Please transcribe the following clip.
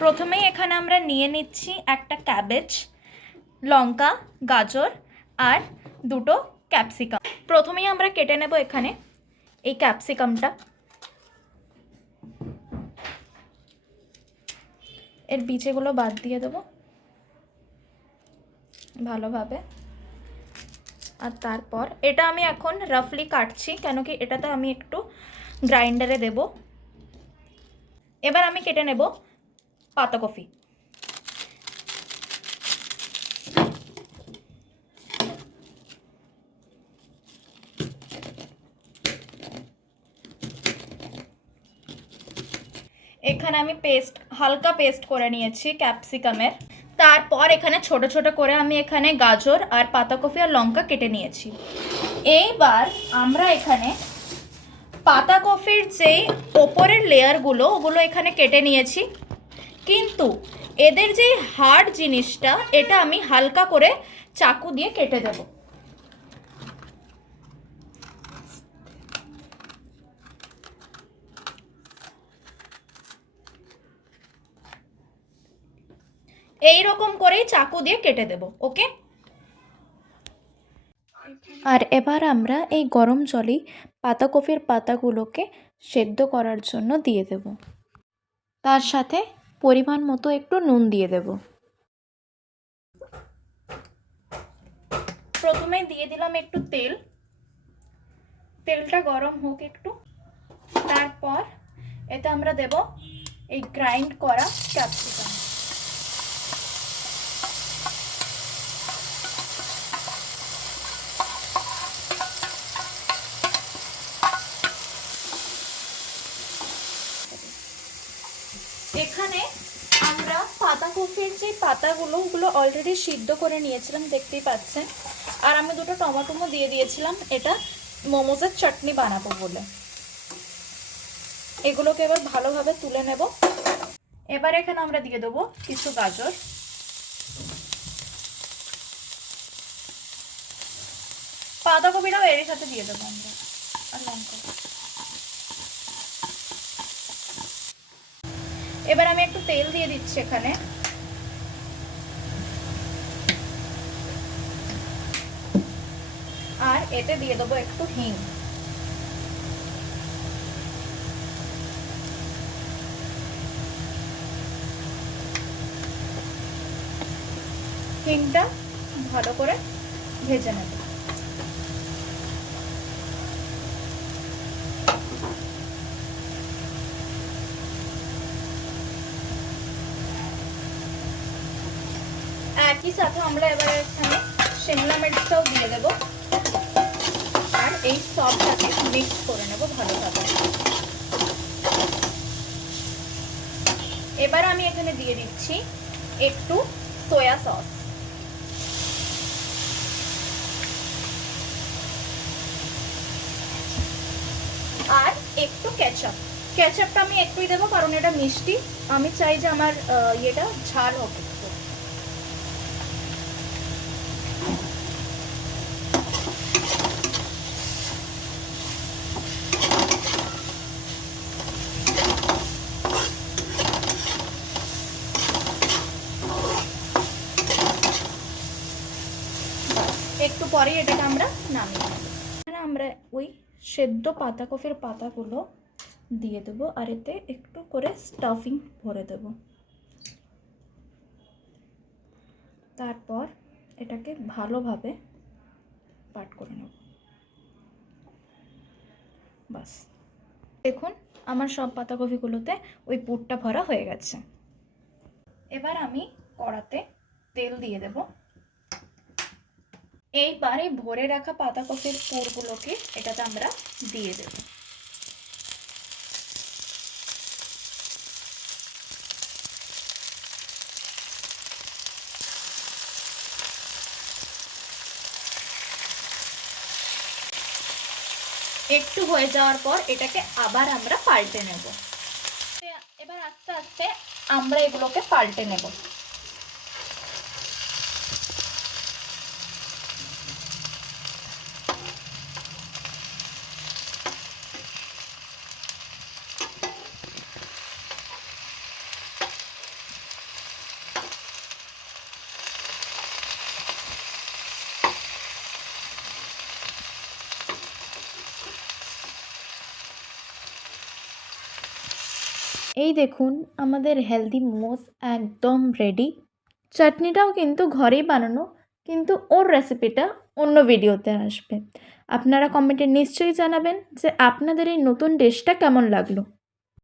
প্রথমেই এখানে আমরা নিয়ে নিচ্ছি একটা ক্যাবেজ, লঙ্কা, গাজর আর দুটো ক্যাপসিকাম। প্রথমেই আমরা কেটে নেব এখানে এই ক্যাপসিকামটা। এর বীজগুলো বাদ দিয়ে দেবো ভালোভাবে। আর তারপর এটা আমি এখন রাফলি কাটছি, কেন কি এটাতে আমি একটু গ্রাইন্ডারে দেব। এবার আমি কেটে নেব পাতাকপি। এখানে আমি হালকা পেস্ট করে নিয়েছি ক্যাপসিকামের। তারপর এখানে ছোট ছোট করে আমি এখানে গাজর আর পাতাকপি আর লঙ্কা কেটে নিয়েছি। এইবার আমরা এখানে পাতাকপির যেই ওপরের লেয়ারগুলো ওগুলো এখানে কেটে নিয়েছি, কিন্তু এদের যেই হার্ড জিনিসটা এটা আমি হালকা করে চাকু দিয়ে কেটে দেব। এই রকম করেই চাকু দিয়ে কেটে দেব। ওকে। আর এবার আমরা এই গরম জলে পাতাকপির পাতাগুলোকে সেদ্ধ করার জন্য দিয়ে দেব। তার সাথে পরিমাণ মতো একটু নুন দিয়ে দেব। প্রথমে দিয়ে দিলাম একটু তেল। তেলটা গরম হোক একটু। তারপর এতে আমরা দেব এই গ্রাইন্ড করা ক্যাপসিকাম। এখানে আমরা পাতাকপির যে পাতাগুলো ওগুলো অলরেডি সিদ্ধ করে নিয়েছিলাম, দেখতেই পাচ্ছেন। আর আমি দুটো টমেটো দিয়ে দিয়েছিলাম, এটা মোমোজের চাটনি বানাবো বলে। এগুলোকে এবার ভালোভাবে তুলে নেব। এবার এখানে আমরা দিয়ে দেবো কিছু গাজর, পাতাকপিটাও এর সাথে দিয়ে দেবো আমরা, আর লঙ্কা। এবার আমি একটু তেল দিয়ে দিচ্ছি এখানে। আর এতে দিয়ে দেবো একটু হিং। হিংটা ভালো করে ভেজে নেব। একই সাথে আমরা এবার এখানে শিমলা মির্চটাও দিয়ে দেব। আর এই সবটাকে মিক্স করে নেব ভালোভাবে। এবার আমি এখানে দিয়ে দিচ্ছি একটু সয়া সস। আর একটু কেচাপ। কেচাপটা আমি একটুই দেবো কারণ এটা মিষ্টি, আমি চাই যে আমার ইয়েটা ঝাল হোক একটু। একটু পরে এটাকে আমরা নামিয়ে নেব। আমরা ওই সেদ্ধ পাতাকপির পাতাগুলো দিয়ে দেবো আর এতে একটু করে স্টাফিং ভরে দেব। তারপর এটাকে ভালোভাবে পাট করে নেব। বাস, দেখুন আমার সব পাতাকপিগুলোতে ওই পুরটা ভরা হয়ে গেছে। এবার আমি কড়াতে তেল দিয়ে দেব। এইবারে ভরে রাখা পাতাকপির পুরগুলোকে এটাতে আমরা দিয়ে দেব। একটু হয়ে যাওয়ার পর এটাকে আবার আমরা পাল্টে নেব। এবার আস্তে আস্তে আমরা এগুলোকে পাল্টে নেব। এই দেখুন আমাদের হেলদি মোমোস একদম রেডি। চাটনিটাও কিন্তু ঘরেই বানানো, কিন্তু ওর রেসিপিটা অন্য ভিডিওতে আসবে। আপনারা কমেন্টে নিশ্চয়ই জানাবেন যে আপনাদের এই নতুন ডিশটা কেমন লাগলো।